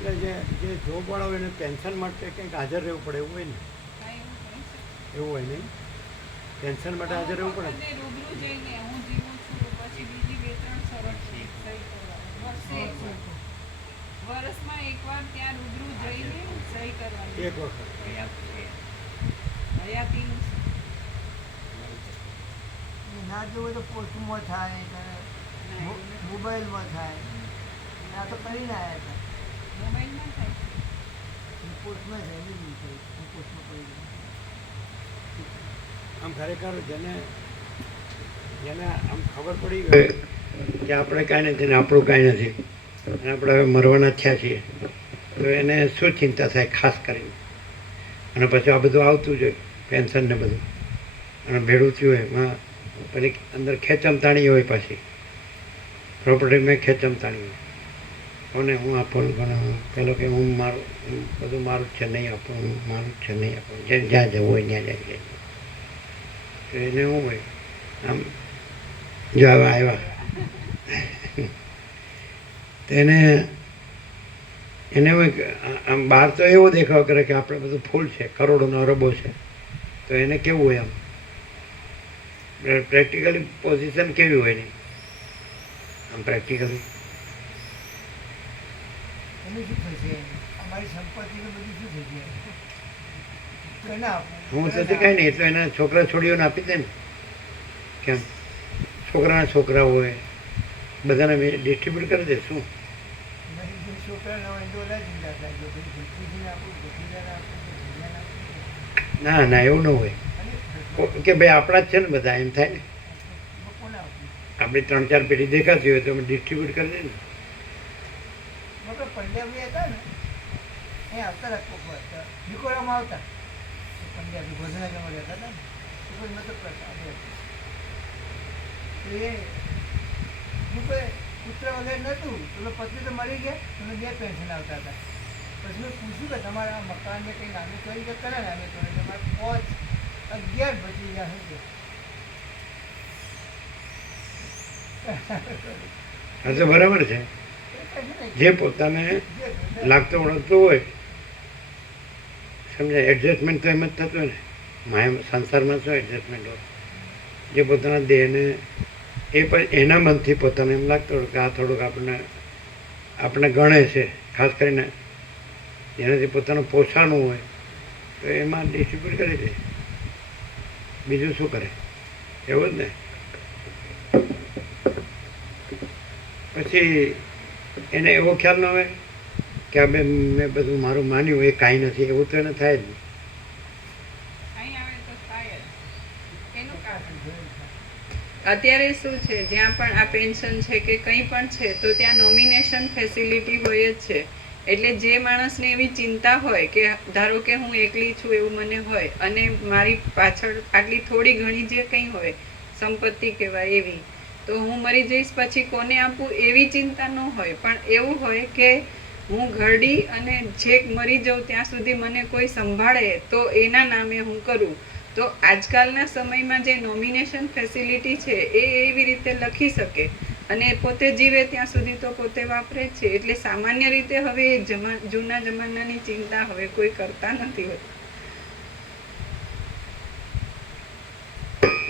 એટલે જે જે જોબવાળા હોય એને પેન્શન માટે કંઈક હાજર રહેવું પડે એવું હોય ને? એવું હોય નહીં? પેન્શન માટે હાજર રહેવું પડે? વર્ષમાં એકવાર ત્યાં રૂબરૂ જઈને સહી કરવાની એક વખત. હયાતીનું. ના જોવે તો પોસ્ટમાં થાય. મોબાઈલમાં થાય. આ તો કરીને આવ્યા હતા મોબાઈલમાં થાય. પોસ્ટમાં રહેલી હું પોસ્ટમાં પડી આમ ખરેખર જેને જેને આમ ખબર પડી ગઈ કે આપણે કાંઈ નથી ને આપણું કાંઈ નથી અને આપણે હવે મરવાના થયા છીએ તો એને શું ચિંતા થાય ખાસ કરીને? અને પછી આ બધું આવતું જ હોય પેન્શન ને બધું. અને ભેળું થયું હોય એમાં પછી અંદર ખેંચમતાણી હોય પાછી. પ્રોપર્ટીમાં ખેંચમતાણી હોય. કોને હું આપવાનું પણ પેલો કે હું મારું બધું મારું જ છે, નહીં આપવાનું મારું જ છે, નહીં આપવાનું. જે જ્યાં જવું હોય ત્યાં જાય. જાય એને શું હોય. આમ જો હવે આવ્યા. તેને એને આમ બહાર તો એવો દેખાવ કરે કે આપણે બધું ફૂલ છે, કરોડોનો અરબો છે. તો એને કેવું હોય આમ? પ્રેક્ટિકલી પોઝિશન કેવી હોય નહીં આમ પ્રેક્ટિકલી હું થશે? કાંઈ નહીં તો એના છોકરા છોડીઓને આપી દે ને. કેમ? છોકરાના છોકરા હોય બધાને ડિસ્ટ્રીબ્યુટ કરી દે શું? ના ના એવું ન હોય. કે ભાઈ આપણા જ છે ને બધા, એમ થાય ને? આપણી ત્રણ ચાર પેઢી દેખાતી હોય તો અમે ડિસ્ટ્રીબ્યુટ કરી દઈએ ને. ને ને. પુત્ર વગેરે નહોતું. પતિ તો મરી ગયા મને બે આવતા હતા. પછી મેં પૂછ્યું કે તમારા મકાનને કંઈ નામે કરી કે કરે નામે કરે તમારે પાંચ અગિયાર ગયા હશે. બરાબર છે. જે પોતાને લાગતો ઓળખતું હોય, સમજાય એડજસ્ટમેન્ટ તો એમ જ થતું હોય ને. માયા સંસારમાં શું એડજસ્ટમેન્ટ હોય? જે પોતાના દેહને, એ પણ એના મનથી પોતાને એમ લાગતું હોય કે આ થોડુંક આપણને આપણે ગણે છે, ખાસ કરીને જેનાથી પોતાનું પોષાણું હોય, તો એમાં ડિસ્ટ્રીબ્યુટ કરી દે. બીજું શું કરે? એવું જ ને? પછી એને એવો ખ્યાલ ન હોય કે આ બે મેં બધું મારું માન્યું, એ કાંઈ નથી, એવું તો એને થાય જ નહીં આવે અત્યારે શું છે, જ્યાં પણ આ પેન્શન છે કે કંઈ પણ છે, તો ત્યાં નોમિનેશન ફેસિલિટી હોય જ છે. એટલે જે માણસને એવી ચિંતા હોય કે ધારો કે હું એકલી છું એવું મને હોય અને મારી પાછળ આટલી થોડી ઘણી જે કંઈ હોય, સંપત્તિ કહેવાય એવી, તો હું મરી જઈશ પછી કોને આપું એવી ચિંતા ન હોય. પણ એવું હોય કે હું ઘરડી અને છેક મરી જાઉં ત્યાં સુધી મને કોઈ સંભાળે તો એના નામે હું કરું. તો આજકાલના સમયમાં જે નોમિનેશન ફેસિલિટી છે એ એવી રીતે લખી શકે. અને પોતે જીવે ત્યાં સુધી તો પોતે વાપરે જ છે. એટલે સામાન્ય રીતે હવે જમા જૂના જમાનાની ચિંતા હવે કોઈ કરતા નથી હોતી.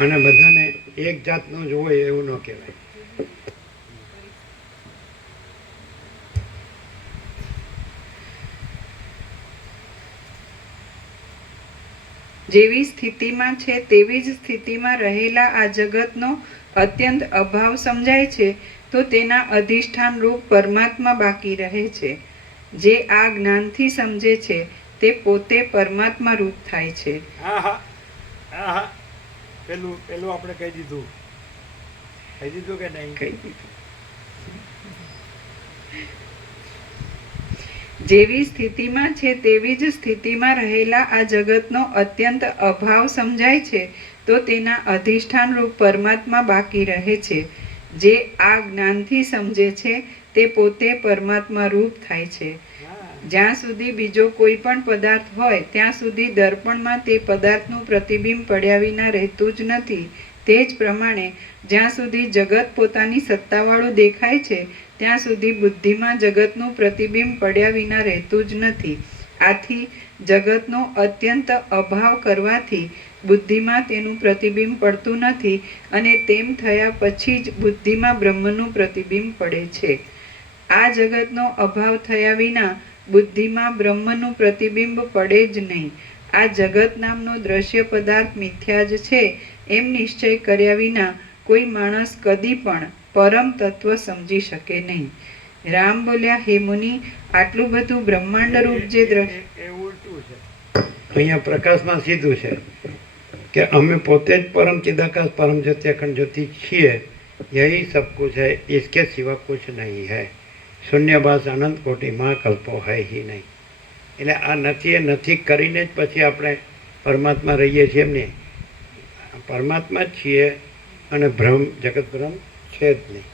અને બધાને એક જાતનું જ હોય એવું ન કહેવાય. જેવી સ્થિતિમાં છે તેવી જ સ્થિતિમાં રહેલા આ જગતનો અત્યંત અભાવ સમજાય છે તો તેના અધિષ્ઠાન રૂપ પરમાત્મા બાકી રહે છે. જે આ જ્ઞાનથી સમજે છે તે પોતે પરમાત્મા રૂપ થાય છે. પેલું પેલું આપણે કહી દીધું. કહી દીધું કે નહીં? કહી દીધું. જેવી સ્થિતિમાં છે તેવી જ સ્થિતિમાં રહેલા આ જગતનો અત્યંત અભાવ સમજાય છે તો તેના અધિષ્ઠાન રૂપ પરમાત્મા બાકી રહે છે. જે આ જ્ઞાનથી સમજે છે તે પોતે પરમાત્મા રૂપ થાય છે. જ્યાં સુધી બીજો કોઈ પણ પદાર્થ હોય ત્યાં સુધી દર્પણમાં તે પદાર્થનું પ્રતિબિંબ પડ્યા વિના રહેતું જ નથી. તે જ પ્રમાણે જ્યાં સુધી જગત પોતાની સત્તાવાળું દેખાય છે ત્યાં સુધી બુદ્ધિમાં જગતનું પ્રતિબિંબ પડ્યા વિના રહેતું જ નથી. આથી જગતનો અત્યંત અભાવ કરવાથી બુદ્ધિમાં તેનું પ્રતિબિંબ પડતું નથી અને તેમ થયા પછી જ બુદ્ધિમાં બ્રહ્મનું પ્રતિબિંબ પડે છે. આ જગતનો અભાવ થયા વિના બુદ્ધિમાં બ્રહ્મનું પ્રતિબિંબ પડે જ નહીં. આ જગત નામનો દ્રશ્ય પદાર્થ મિથ્યા જ છે એમ નિશ્ચય કર્યા વિના કોઈ માણસ કદી પણ પરમ તત્વ સમજી શકે નહીં. રામ બોલ્યા, હે મુનિ, આટલું બધું બ્રહ્માંડ રૂપ જે દ્રશ્ય અહીંયા પ્રકાશમાં સીધું છે. કે અમે પોતે જ પરમ ચિદાકાશ પરમ જ્યોતિ અખંડ જ્યોતિ છીએ यही सब कुछ है इसके सिवा कुछ नहीं है શૂન્યવાસ અનંત કોટી મહાકલ્પો है ही નહીં એટલે આ નથી એ નથી કરીને જ પછી આપણે પરમાત્મા રહીએ છીએ એમ નહીં પરમાત્મા જ છીએ અને ભ્રમ જગત ભ્રમ છે જ નહીં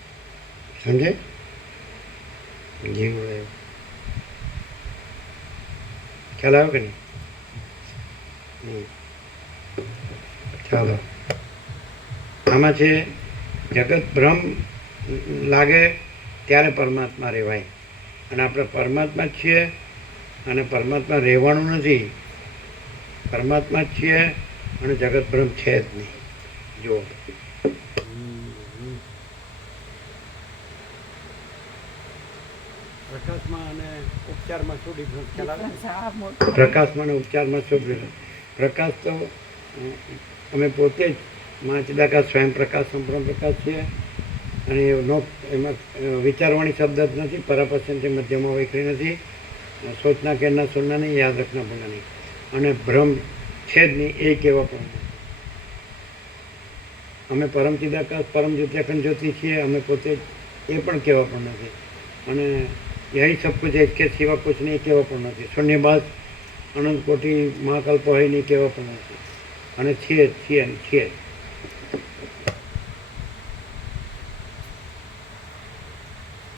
સમજે જીવ રહ્યો ખ્યાલ આવ્યો કે નહીં હમ. ચાલો. આમાં છે જગત ભ્રમ લાગે ત્યારે પરમાત્મા રહેવાય. અને આપણે પરમાત્મા જ છીએ અને પરમાત્મા રહેવાનું નથી. પરમાત્મા જ છીએ અને જગત ભ્રમ છે જ નહીં. જુઓ. પ્રકાશમાં અને ઉપચારમાં શું ડિફરન્સ પ્રકાશમાં અને ઉપચારમાં શું ડિફરન્સ પ્રકાશ તો અમે પોતે જ માચડાકા સ્વયંપ્રકાશ સંપ્રમપ્રકાશ છીએ. અને નો એમાં વિચારવાની શબ્દ જ નથી પરાપસંતિ મધ્યમાં વૈખરી નથી. સોચના કેરના સોના નહીં, યાદ રાખના પણ નહીં. અને ભ્રમ છે નહીં એ કહેવા પણ અમે પરમ ચિદાકાશ પરમ જ્યોત્યાખંડ જ્યોતિ છીએ, અમે પોતે એ પણ કહેવા પણ નથી. અને યહી સબ કુછ કે સિવા કુછ નહીં કહેવા પણ નથી. શૂન્યબાદ અનંત કોટી મહાકલ્પ હોય નહીં કહેવા પણ નથી. અને ને છીએ જ.